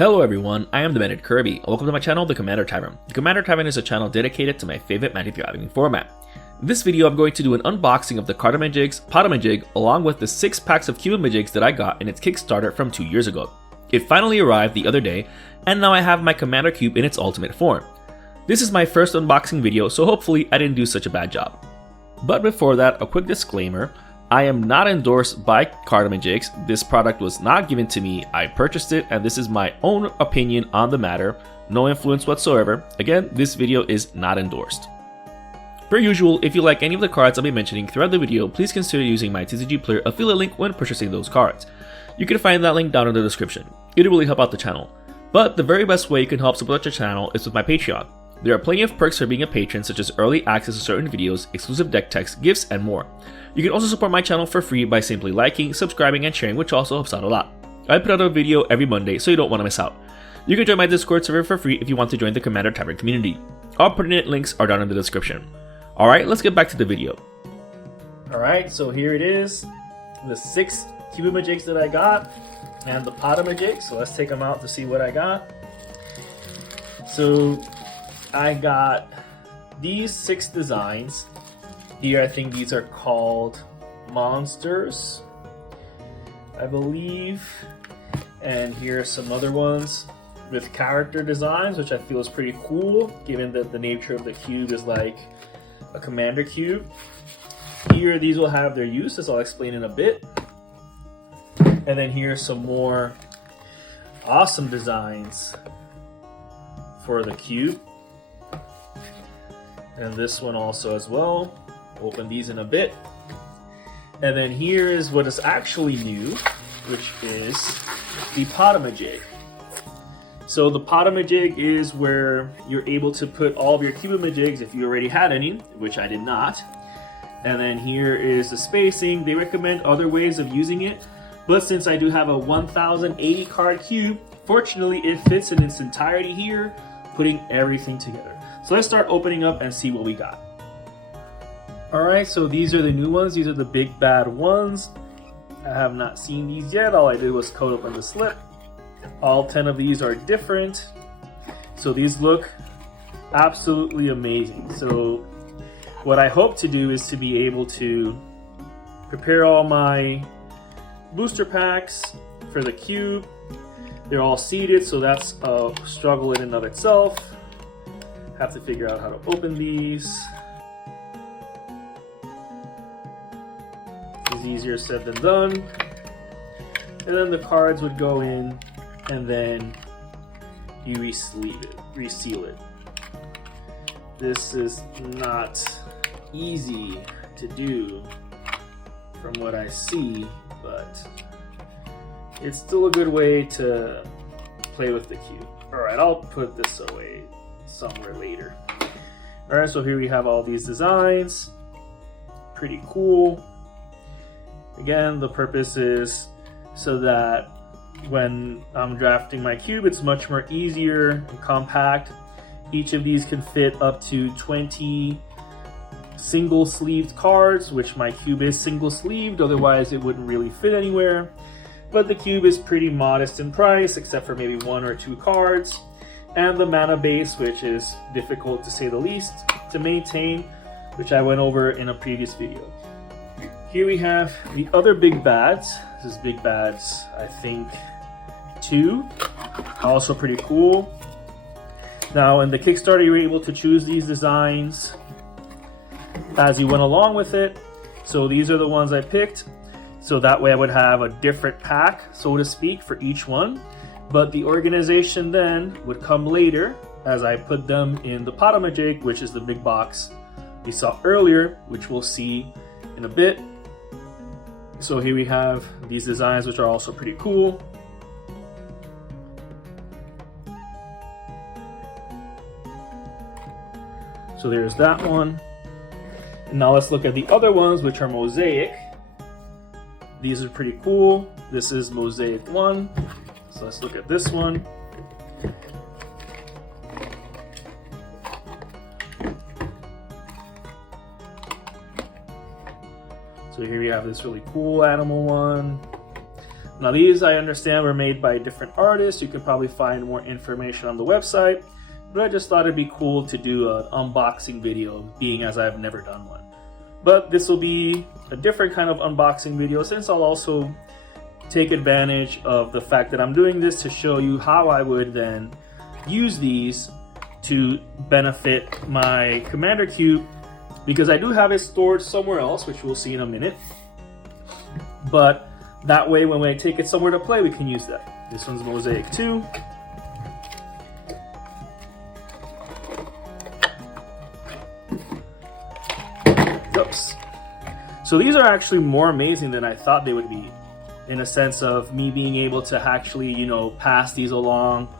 Hello everyone, I am the Bandit Kirby, and welcome to my channel, The Commander Tavern. The Commander Tavern is a channel dedicated to my favorite Magic the Gathering format. In this video, I'm going to do an unboxing of the Podamajig, along with the 6 packs of Cube-O-Majigs that I got in its Kickstarter from 2 years ago. It finally arrived the other day, and now I have my Commander Cube in its ultimate form. This is my first unboxing video, so hopefully I didn't do such a bad job. But before that, a quick disclaimer. I am not endorsed by Podamajigs. This product was not given to me. I purchased it, and this is my own opinion on the matter. No influence whatsoever. Again, this video is not endorsed. Per usual, if you like any of the cards I'll be mentioning throughout the video, please consider using my TCG Player affiliate link when purchasing those cards. You can find that link down in the description. It'll really help out the channel. But the very best way you can help support the channel is with my Patreon. There are plenty of perks for being a patron, such as early access to certain videos, exclusive deck techs, gifts, and more. You can also support my channel for free by simply liking, subscribing, and sharing, which also helps out a lot. I put out a video every Monday, so you don't want to miss out. You can join my Discord server for free if you want to join the Commander Tavern community. All pertinent links are down in the description. Alright, let's get back to the video. Alright, so here it is. The 6 Cube-O-Majigs that I got, and the Podamajig. So let's take them out to see what I got. So I got these 6 designs. Here I think these are called monsters, I believe. And here are some other ones with character designs, which I feel is pretty cool, given that the nature of the cube is like a commander cube. Here these will have their use, as I'll explain in a bit. And then here's some more awesome designs for the cube. And this one also as well. Open these in a bit. And then here is what is actually new, which is the Podamajig. So the Podamajig is where you're able to put all of your Cube-O-Majigs if you already had any, which I did not. And then here is the spacing. They recommend other ways of using it, but since I do have a 1080 card cube, fortunately it fits in its entirety here, putting everything together. So let's start opening up and see what we got. Alright, so these are the new ones. These are the big bad ones. I have not seen these yet. All I did was coat open the slip. All 10 of these are different. So these look absolutely amazing. So what I hope to do is to be able to prepare all my booster packs for the cube. They're all seeded, so that's a struggle in and of itself. Have to figure out how to open these. It's easier said than done. And then the cards would go in, and then you reseal it. This is not easy to do from what I see, but it's still a good way to play with the cube. Alright, I'll put this away somewhere later. Alright, so here we have all these designs. Pretty cool. Again, the purpose is so that when I'm drafting my cube, it's much more easier and compact. Each of these can fit up to 20 single-sleeved cards, which my cube is single-sleeved, otherwise it wouldn't really fit anywhere. But the cube is pretty modest in price, except for maybe 1 or 2 cards. And the mana base, which is difficult to say the least to maintain, which I went over in a previous video. Here we have the other big bads. This is big bads, I think, 2. Also pretty cool. Now in the Kickstarter, you were able to choose these designs as you went along with it. So these are the ones I picked. So that way I would have a different pack, so to speak, for each one. But the organization then would come later as I put them in the Podamajig, which is the big box we saw earlier, which we'll see in a bit. So here we have these designs, which are also pretty cool. So there's that one. And now let's look at the other ones, which are mosaic. These are pretty cool. This is mosaic 1. So let's look at this one. So here we have this really cool animal one. Now these, I understand, were made by different artists. You can probably find more information on the website, but I just thought it'd be cool to do an unboxing video, being as I've never done one. But this will be a different kind of unboxing video, since I'll also take advantage of the fact that I'm doing this to show you how I would then use these to benefit my Commander Cube, because I do have it stored somewhere else, which we'll see in a minute. But that way, when we take it somewhere to play, we can use that. This one's Mosaic 2. Oops. So these are actually more amazing than I thought they would be, in a sense of me being able to actually, you know, pass these along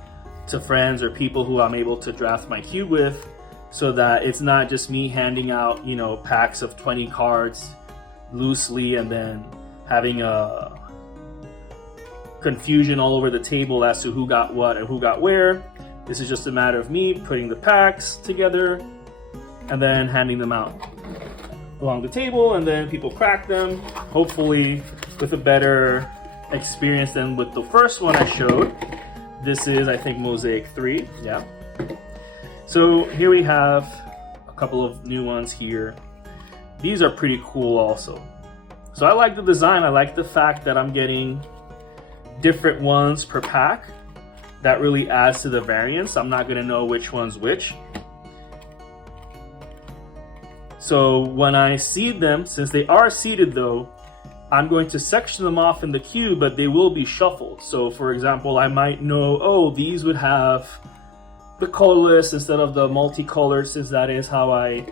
to friends or people who I'm able to draft my cube with, so that it's not just me handing out, you know, packs of 20 cards loosely and then having a confusion all over the table as to who got what and who got where. This is just a matter of me putting the packs together and then handing them out along the table, and then people crack them, hopefully with a better experience than with the first one I showed. This is, I think, Mosaic 3, yeah. So here we have a couple of new ones here. These are pretty cool also. So I like the design. I like the fact that I'm getting different ones per pack. That really adds to the variance. I'm not gonna know which one's which. So when I seed them, since they are seeded though, I'm going to section them off in the cube, but they will be shuffled. So for example, I might know, oh, these would have the colorless instead of the multicolored, since that is how I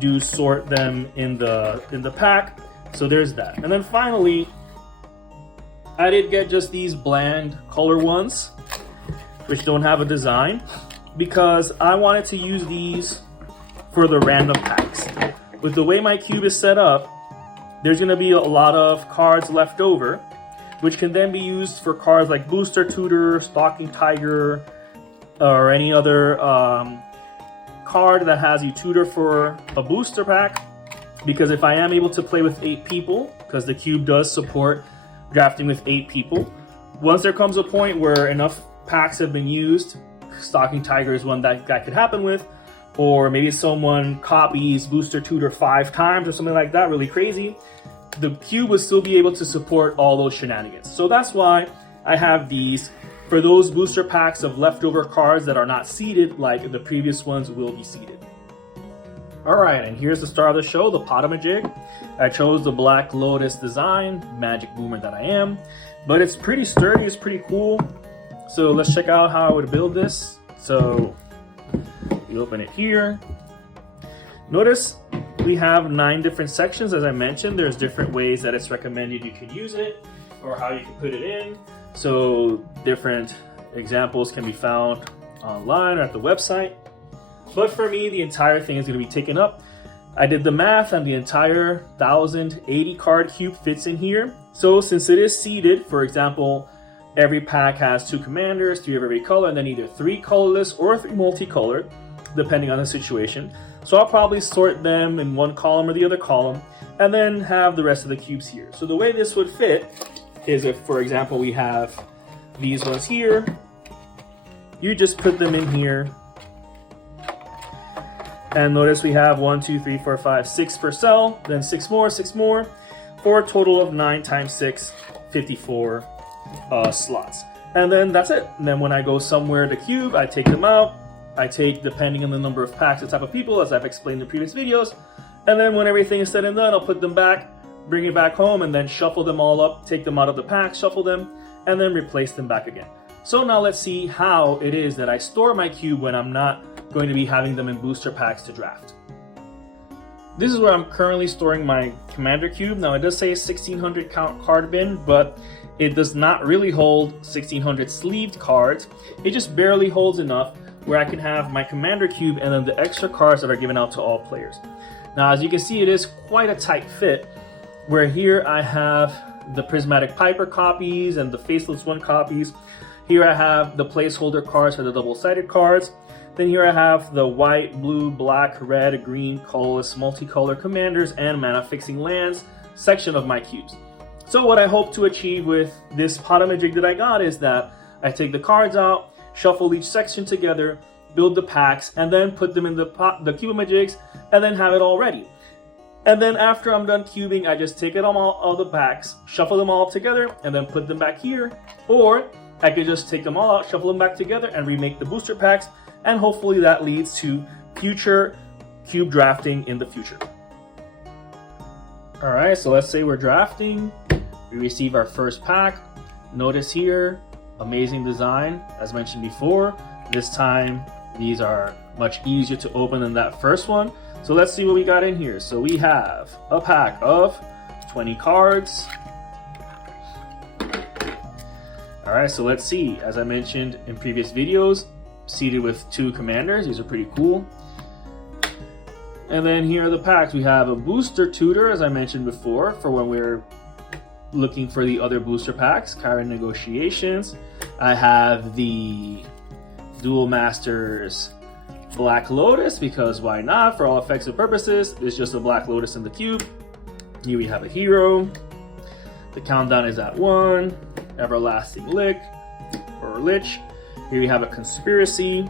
do sort them in the pack. So there's that. And then finally, I did get just these bland color ones, which don't have a design, because I wanted to use these for the random packs. With the way my cube is set up, there's going to be a lot of cards left over, which can then be used for cards like Booster Tutor, Stalking Tiger, or any other card that has you tutor for a booster pack. Because if I am able to play with 8 people, because the cube does support drafting with 8 people, once there comes a point where enough packs have been used, Stalking Tiger is one that could happen with, or maybe someone copies Booster Tutor 5 times or something like that, really crazy, the cube will still be able to support all those shenanigans. So that's why I have these for those booster packs of leftover cards that are not seeded like the previous ones will be seeded. Alright, and here's the star of the show, the Podamajig. I chose the Black Lotus design, magic boomer that I am, but it's pretty sturdy, it's pretty cool. So let's check out how I would build this. So you open it here. Notice we have 9 different sections. As I mentioned, there's different ways that it's recommended you can use it or how you can put it in. So different examples can be found online or at the website. But for me, the entire thing is going to be taken up. I did the math and the entire 1080 card cube fits in here. So since it is seeded, for example, every pack has 2 commanders, 3 of every color, and then either 3 colorless or 3 multicolored, depending on the situation. So I'll probably sort them in one column or the other column, and then have the rest of the cubes here. So the way this would fit is if, for example, we have these ones here, you just put them in here. And notice we have 1, 2, 3, 4, 5, 6 per cell, then 6 more, for a total of 9 times 6, 54 slots. And then that's it. And then when I go somewhere to cube, I take them out. I take, depending on the number of packs, the type of people, as I've explained in previous videos. And then when everything is said and done, I'll put them back, bring it back home, and then shuffle them all up, take them out of the pack, shuffle them, and then replace them back again. So now let's see how it is that I store my cube when I'm not going to be having them in booster packs to draft. This is where I'm currently storing my Commander Cube. Now it does say 1600 count card bin, but it does not really hold 1600 sleeved cards. It just barely holds enough where I can have my Commander Cube and then the extra cards that are given out to all players. Now as you can see, it is quite a tight fit, where here I have the Prismatic Piper copies and the Faceless One copies. Here I have the placeholder cards for the double-sided cards. Then here I have the white, blue, black, red, green, colorless, multicolor commanders and mana fixing lands section of my cubes. So what I hope to achieve with this Podamajig that I got is that I take the cards out, shuffle each section together, build the packs, and then put them in the Cubamajigs, and then have it all ready. And then after I'm done cubing, I just take it all the packs, shuffle them all together, and then put them back here. Or I could just take them all out, shuffle them back together, and remake the booster packs, and hopefully that leads to future cube drafting in the future. Alright, so let's say we're drafting. We receive our first pack. Notice here, amazing design, as mentioned before. This time, these are much easier to open than that first one. So let's see what we got in here. So we have a pack of 20 cards. Alright, so let's see. As I mentioned in previous videos, seated with 2 commanders. These are pretty cool. And then here are the packs. We have a booster tutor, as I mentioned before, for when we're looking for the other booster packs. Chiron Negotiations. I have the Duel Masters Black Lotus, because why not? For all effects and purposes, it's just a Black Lotus in the cube. Here we have a hero. The countdown is at 1. Everlasting Lick or Lich. Here we have a Conspiracy.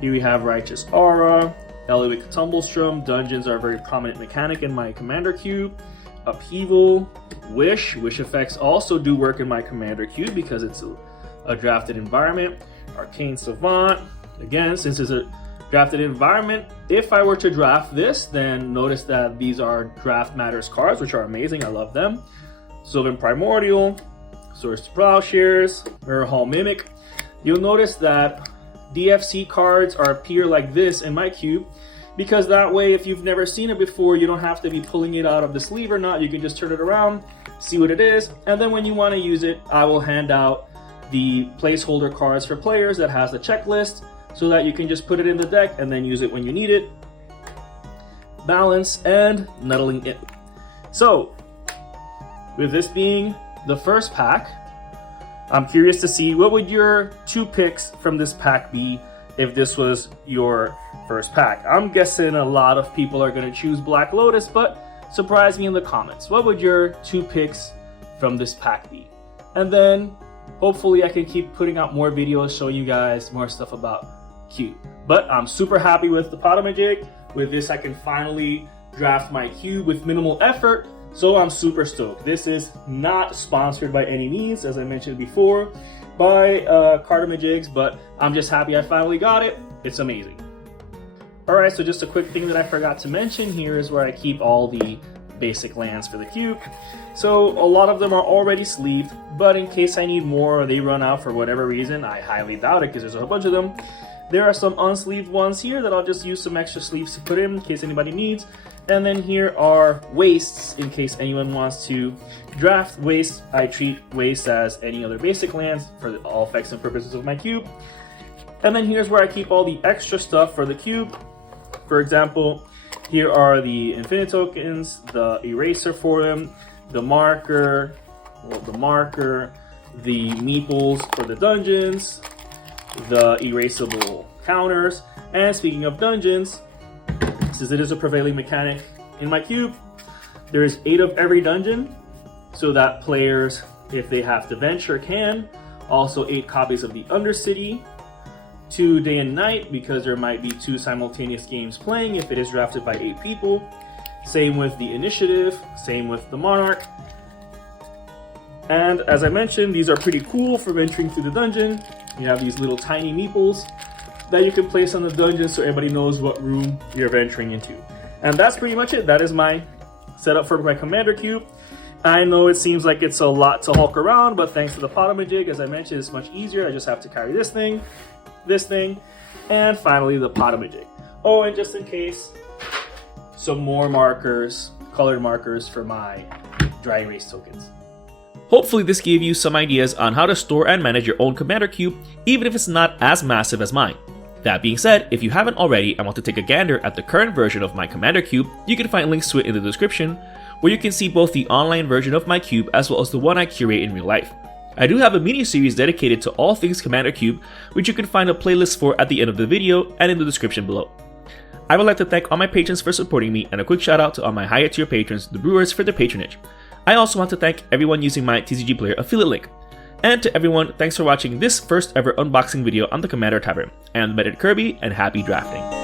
Here we have Righteous Aura. Elowick Tumblestrom. Dungeons are a very prominent mechanic in my commander cube. Upheaval. Wish. Wish effects also do work in my commander cube because it's a drafted environment. Arcane Savant. Again, since it's a drafted environment, if I were to draft this, then notice that these are Draft Matters cards, which are amazing. I love them. Sylvan Primordial. Swords to Plowshares. Mirror Hall Mimic. You'll notice that DFC cards appear like this in my cube, because that way, if you've never seen it before, you don't have to be pulling it out of the sleeve or not. You can just turn it around, see what it is, and then when you want to use it, I will hand out the placeholder cards for players that has the checklist, so that you can just put it in the deck and then use it when you need it. Balance and Nuttling It. So, with this being the first pack, I'm curious to see what would your 2 picks from this pack be if this was your first pack. I'm guessing a lot of people are going to choose Black Lotus, but surprise me in the comments. What would your 2 picks from this pack be? And then hopefully I can keep putting out more videos showing you guys more stuff about cube. But I'm super happy with the Podamajig. With this, I can finally draft my cube with minimal effort. So I'm super stoked. This is not sponsored by any means, as I mentioned before, by Cardamajigs, but I'm just happy I finally got it. It's amazing. Alright, so just a quick thing that I forgot to mention here is where I keep all the basic lands for the cube. So a lot of them are already sleeved, but in case I need more or they run out for whatever reason, I highly doubt it because there's a whole bunch of them. There are some unsleeved ones here that I'll just use some extra sleeves to put in case anybody needs. And then here are wastes in case anyone wants to draft waste. I treat waste as any other basic lands for all effects and purposes of my cube. And then here's where I keep all the extra stuff for the cube. For example, here are the Infinite Tokens, the eraser for them, the marker, the meeples for the dungeons, the erasable counters, and speaking of dungeons, since it is a prevailing mechanic in my cube, there is 8 of every dungeon, so that players, if they have to venture, can. Also 8 copies of the Undercity, 2 Day and Night, because there might be 2 simultaneous games playing if it is drafted by 8 people. Same with the Initiative, same with the Monarch. And as I mentioned, these are pretty cool for venturing through the dungeon. You have these little tiny meeples that you can place on the dungeon so everybody knows what room you're venturing into. And that's pretty much it. That is my setup for my commander cube. I know it seems like it's a lot to hulk around, but thanks to the Podamajig, as I mentioned, it's much easier. I just have to carry this thing, and finally the Podamajig. Oh, and just in case, some more markers, colored markers for my dry erase tokens. Hopefully this gave you some ideas on how to store and manage your own commander cube, even if it's not as massive as mine. That being said, if you haven't already and want to take a gander at the current version of my commander cube, you can find links to it in the description, where you can see both the online version of my cube as well as the one I curate in real life. I do have a mini-series dedicated to all things commander cube, which you can find a playlist for at the end of the video and in the description below. I would like to thank all my patrons for supporting me, and a quick shout out to all my higher tier patrons, the Brewers, for their patronage. I also want to thank everyone using my TCG Player affiliate link. And to everyone, thanks for watching this first ever unboxing video on the Commander Tavern. I am Medit Kirby, and happy drafting.